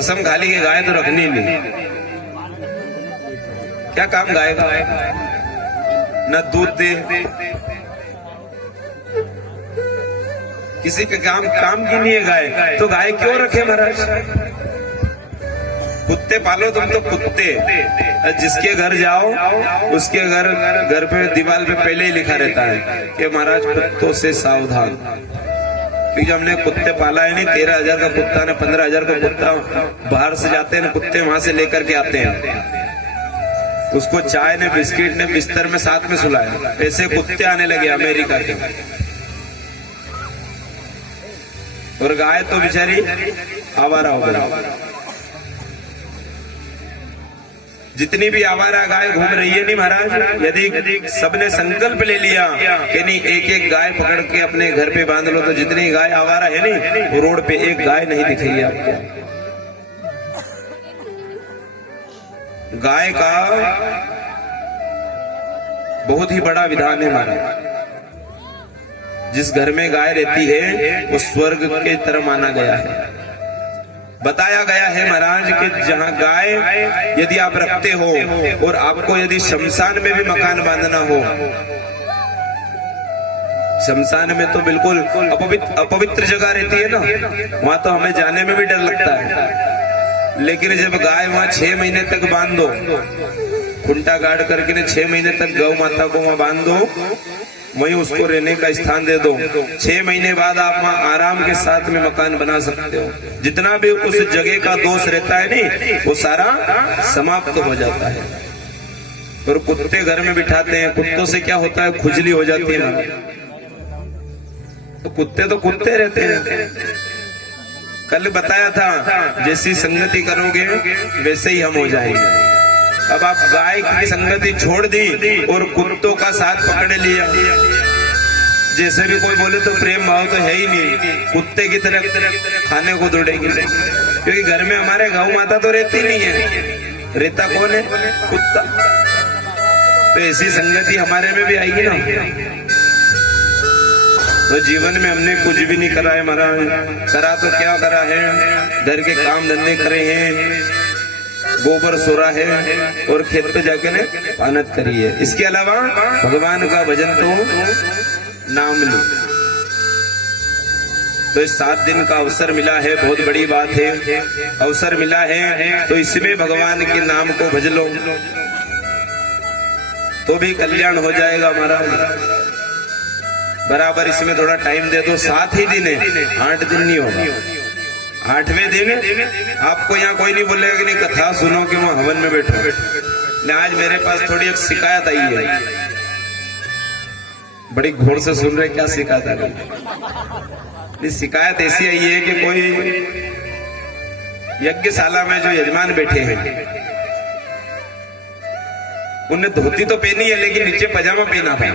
कसम खा ली कि गाय तो रखनी नहीं। क्या काम गाय का, न दूध दे, किसी के काम की नहीं है गाय, तो गाय क्यों रखे महाराज? कुत्ते पालो तुम तो कुत्ते, जिसके घर जाओ उसके घर पे दीवार पे पहले ही लिखा रहता है कि महाराज कुत्तों से सावधान, क्योंकि हमने कुत्ते पाला है नहीं। 13,000 का कुत्ता ने 15,000 का कुत्ता बाहर से जाते हैं कुत्ते, वहां से लेकर के आते हैं, उसको चाय ने बिस्किट ने बिस्तर में साथ में सुलाया। ऐसे कुत्ते आने लगे अमेरिका के, और गाय तो बेचारी आवारा हो गई। जितनी भी आवारा गाय घूम रही है नहीं महाराज, यदि सबने संकल्प ले लिया कि नहीं एक एक गाय पकड़ के अपने घर पे बांध लो, तो जितनी गाय आवारा है नहीं, वो रोड पे एक गाय नहीं दिखेगी आपको। गाय का बहुत ही बड़ा विधान है महाराज। जिस घर में गाय रहती है वो स्वर्ग के तरह माना गया है। बताया गया है महाराज कि जहां गाय यदि आप रखते हो, और आपको यदि शमशान में भी मकान बांधना हो, शमशान में तो बिल्कुल अपवित्र जगह रहती है ना, वहां तो हमें जाने में भी डर लगता है। लेकिन जब गाय वहां 6 महीने तक बांध दो, खुंटा गाड़ करके 6 महीने तक गौ माता को वहां बांध दो, वहीं उसको रहने का स्थान दे दो, 6 महीने बाद आप वहां आराम के साथ में मकान बना सकते हो। जितना भी उस जगह का दोष रहता है नहीं, वो सारा समाप्त हो जाता है। और कुत्ते घर में बिठाते हैं, कुत्तों से क्या होता है, खुजली हो जाती है। तो कुत्ते रहते हैं। कल बताया था जैसी संगति करोगे वैसे ही हम हो जाएंगे। अब आप गाय की संगति छोड़ दी और कुत्तों का साथ पकड़ लिया। जैसे भी कोई बोले तो प्रेम भाव तो है ही नहीं, कुत्ते की तरह खाने को दौड़ेगी, क्योंकि घर में हमारे गौ माता तो रहती नहीं है, रहता कौन है, कुत्ता। तो ऐसी संगति हमारे में भी आएगी ना। तो जीवन में हमने कुछ भी नहीं करा है महाराज, करा तो क्या करा है, घर के काम धंधे करे हैं, गोबर सोरा है और खेत पे जाके ने पानत करी है। इसके अलावा भगवान का भजन तो नाम लो। तो इस 7 दिन का अवसर मिला है, बहुत बड़ी बात है, अवसर मिला है, तो इसमें भगवान के नाम को भज लो तो भी कल्याण हो जाएगा हमारा। बराबर इसमें थोड़ा टाइम दे दो। 7 ही दिन है, 8 दिन नहीं होगा। 8वें दिन आपको यहाँ कोई नहीं बोलेगा कि नहीं कथा सुनो कि वहां हवन में बैठो। ने आज मेरे पास थोड़ी एक शिकायत आई है, बड़ी घोर से सुन रहे, क्या शिकायत आ गई? शिकायत ऐसी आई है कि कोई यज्ञशाला में जो यजमान बैठे हैं, उन्हें धोती तो पहनी है लेकिन नीचे पजामा पहना था।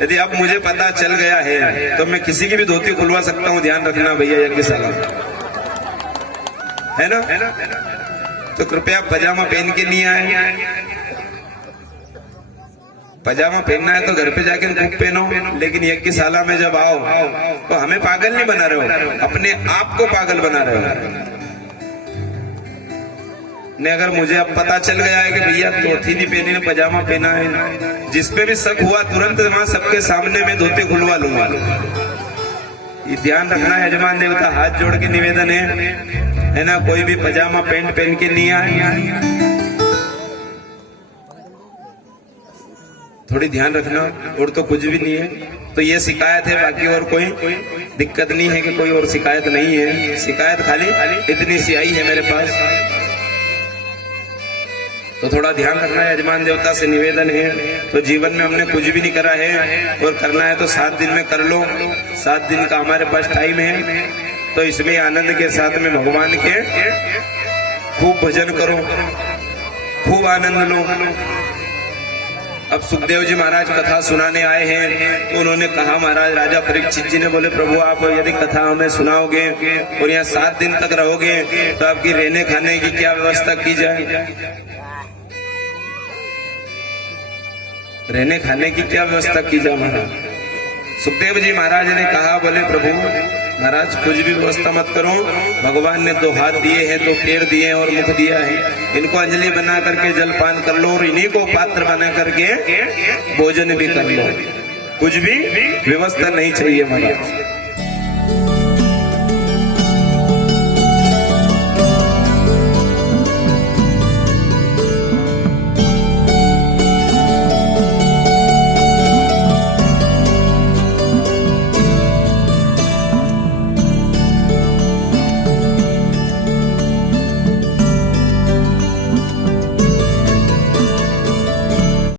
यदि अब मुझे पता चल गया है तो मैं किसी की भी धोती खुलवा सकता हूं, ध्यान रखना भैया यज्ञशाला है ना। तो कृपया पजामा पहन के नहीं आए। पजामा पहनना है तो घर पे जाके खूब पहनो, लेकिन यज्ञशाला में जब आओ तो हमें पागल नहीं बना रहे हो, अपने आप को पागल बना रहे हो। ने अगर मुझे अब पता चल गया है कि भैया धोती नहीं पहनी है, पजामा पहना है, जिसपे भी शक हुआ तुरंत वहां सबके सामने में धोती खुलवा लूंगा। ये ध्यान रखना है यजमान देवता, हाथ जोड़ के निवेदन है ना, कोई भी पजामा पैंट पहन के नहीं आए, थोड़ी ध्यान रखना। और तो कुछ भी नहीं है। तो ये शिकायत है, बाकी और कोई दिक्कत नहीं है कि कोई और शिकायत नहीं है। शिकायत खाली इतनी सी आई है मेरे पास। तो थोड़ा ध्यान रखना है, यजमान देवता से निवेदन है। तो जीवन में हमने कुछ भी नहीं करा है और करना है तो 7 दिन में कर लो। 7 दिन का हमारे पास टाइम है, तो इसमें आनंद के साथ में भगवान के खूब भजन करो, खूब आनंद लो। अब सुखदेव जी महाराज कथा सुनाने आए हैं, तो उन्होंने कहा, महाराज राजा परीक्षित जी ने बोले, प्रभु आप यदि कथा हमें सुनाओगे और यहाँ 7 दिन तक रहोगे तो आपकी रहने खाने की क्या व्यवस्था की जाए, रहने खाने की क्या व्यवस्था की जाए महाराज। सुखदेव जी महाराज ने कहा, बोले प्रभु महाराज कुछ भी व्यवस्था मत करो, भगवान ने 2 हाथ दिए हैं, 2 पैर दिए हैं और मुख दिया है, इनको अंजलि बना करके जलपान कर लो और इन्हीं को पात्र बना करके भोजन भी कर लो। कुछ भी व्यवस्था नहीं चाहिए महाराज।